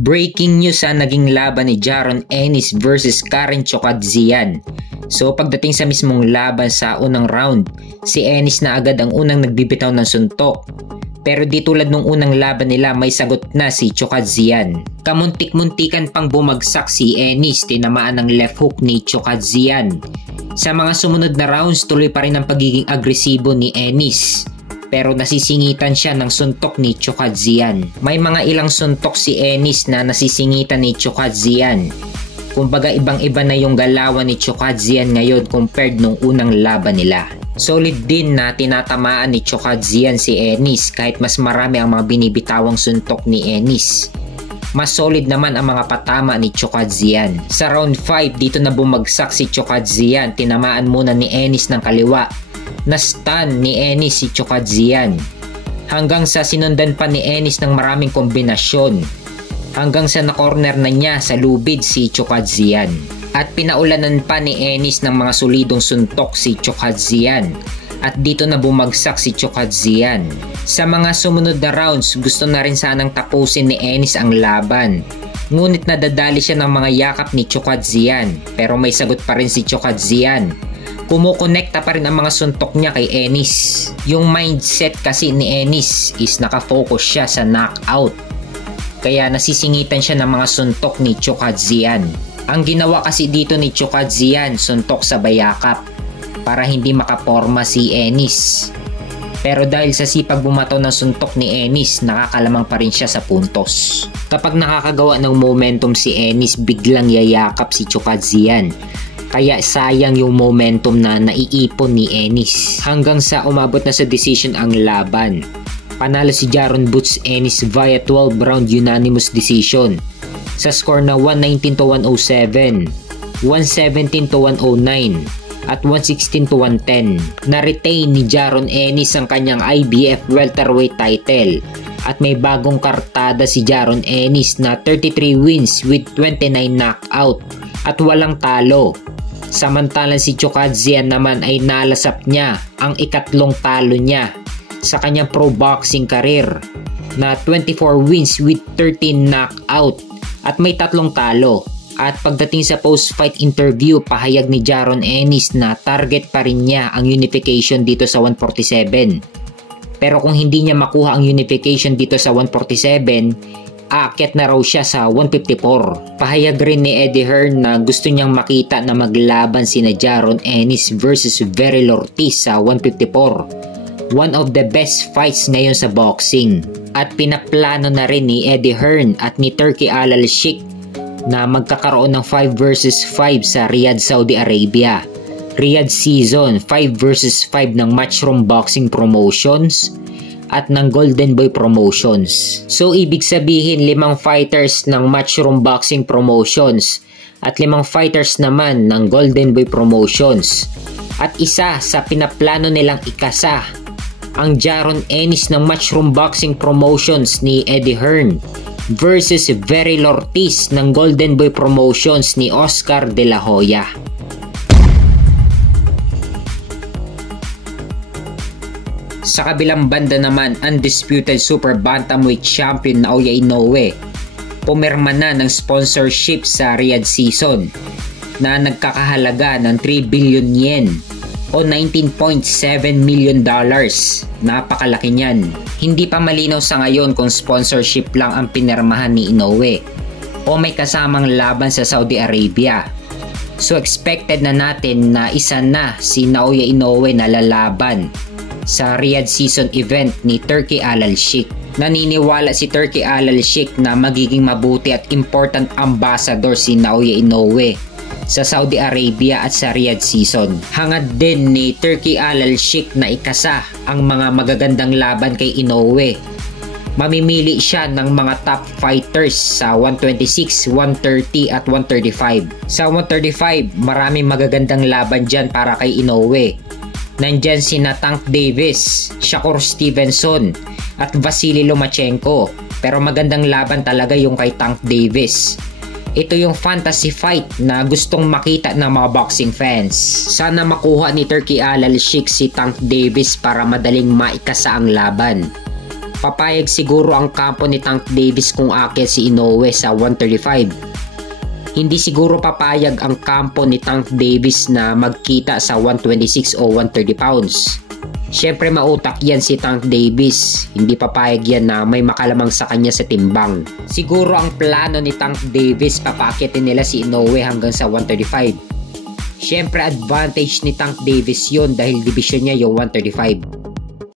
Breaking news sa naging laban ni Jaron Ennis versus Karen Chokadzian. So pagdating sa mismong laban sa unang round, si Ennis na agad ang unang nagbibitaw ng suntok. Pero di tulad nung unang laban nila, may sagot na si Chokadzian. Kamuntik-muntikan pang bumagsak si Ennis, tinamaan ng left hook ni Chokadzian. Sa mga sumunod na rounds, tuloy pa rin ang pagiging agresibo ni Ennis. Pero nasisingitan siya ng suntok ni Chokadzian. May mga ilang suntok si Ennis na nasisingitan ni Chokadzian. Kumbaga ibang-iba na yung galawan ni Chokadzian ngayon compared nung unang laban nila. Solid din na tinatamaan ni Chokadzian si Ennis kahit mas marami ang mga binibitawang suntok ni Ennis. Mas solid naman ang mga patama ni Chokadzian. Sa round 5 dito na bumagsak si Chokadzian, tinamaan muna ni Ennis ng kaliwa. Na-stun ni Ennis si Chokadzian. Hanggang sa sinundan pa ni Ennis ng maraming kombinasyon. Hanggang sa na-corner na niya sa lubid si Chokadzian. At pinaulanan pa ni Ennis ng mga solidong suntok si Chokadzian. At dito na bumagsak si Chokadzian. Sa mga sumunod na rounds, gusto na rin sanang tapusin ni Ennis ang laban. Ngunit nadadali siya ng mga yakap ni Chokadzian. Pero may sagot pa rin si Chokadzian. Kumukonekta pa rin ang mga suntok niya kay Ennis. Yung mindset kasi ni Ennis is nakafocus siya sa knockout. Kaya nasisingitan siya ng mga suntok ni Chokadzian. Ang ginawa kasi dito ni Chokadzian, suntok sa bayakap para hindi makaporma si Ennis. Pero dahil sa sipag bumataw ng suntok ni Ennis, nakakalamang pa rin siya sa puntos. Kapag nakakagawa ng momentum si Ennis, biglang yayakap si Chokadzian. Kaya sayang yung momentum na naiipon ni Ennis. Hanggang sa umabot na sa decision ang laban. Panalo si Jaron Boots Ennis via 12 round unanimous decision. Sa score na 119-107, 117-109, at 116-110. Na-retain ni Jaron Ennis ang kanyang IBF welterweight title. At may bagong kartada si Jaron Ennis na 33 wins with 29 knockout at walang talo. Samantalang si Chokadzian naman ay nalasap niya ang ikatlong talo niya sa kanyang pro boxing career na 24 wins with 13 knockout at may 3 talo. At pagdating sa post-fight interview, pahayag ni Jaron Ennis na target pa rin niya ang unification dito sa 147. Pero kung hindi niya makuha ang unification dito sa 147, aakyat na raw siya sa 154. Pahayag rin ni Eddie Hearn na gusto niyang makita na maglaban sina Jaron Ennis versus Veril Ortiz sa 154. One of the best fights ngayon sa boxing. At pinaplano na rin ni Eddie Hearn at ni Turki Al-Sheikh na magkakaroon ng 5 versus 5 sa Riyadh, Saudi Arabia. Riyadh season 5 versus 5 ng Matchroom Boxing Promotions at ng Golden Boy Promotions. So ibig sabihin 5 fighters ng Matchroom Boxing Promotions at 5 fighters naman ng Golden Boy Promotions. At isa sa pinaplano nilang ikasa ang Jaron Ennis ng Matchroom Boxing Promotions ni Eddie Hearn versus Veril Ortiz ng Golden Boy Promotions ni Oscar De La Hoya. Sa kabilang banda naman, undisputed super bantamweight champion Naoya Inoue pumirma na ng sponsorship sa Riyadh season na nagkakahalaga ng 3 billion yen o $19.7 million. Napakalaki niyan. Hindi pa malinaw sa ngayon kung sponsorship lang ang pinirmahan ni Inoue o may kasamang laban sa Saudi Arabia. So expected na natin na isa na si Naoya Inoue na lalaban sa Riyadh season event ni Turki Al-Sheikh. Naniniwala si Turki Al-Sheikh na magiging mabuti at important ambassador si Naoya Inoue sa Saudi Arabia at sa Riyadh season. Hangad din ni Turki Al-Sheikh na ikasa ang mga magagandang laban kay Inoue. Mamimili siya ng mga top fighters sa 126, 130 at 135. Sa 135, maraming magagandang laban dyan para kay Inoue. Nandyan sina Tank Davis, Shakur Stevenson at Vasily Lomachenko. Pero magandang laban talaga yung kay Tank Davis. Ito yung fantasy fight na gustong makita ng mga boxing fans. Sana makuha ni Turki Al-Sheikh si Tank Davis para madaling maikasa ang laban. Papayag siguro ang kampo ni Tank Davis kung aakyat si Inoue sa 135. Hindi siguro papayag ang kampo ni Tank Davis na magkita sa 126 o 130 pounds. Siyempre mautak yan si Tank Davis, hindi papayag yan na may makalamang sa kanya sa timbang. Siguro ang plano ni Tank Davis, papakyatin nila si Inoue hanggang sa 135. Siyempre advantage ni Tank Davis yon dahil division niya yung 135.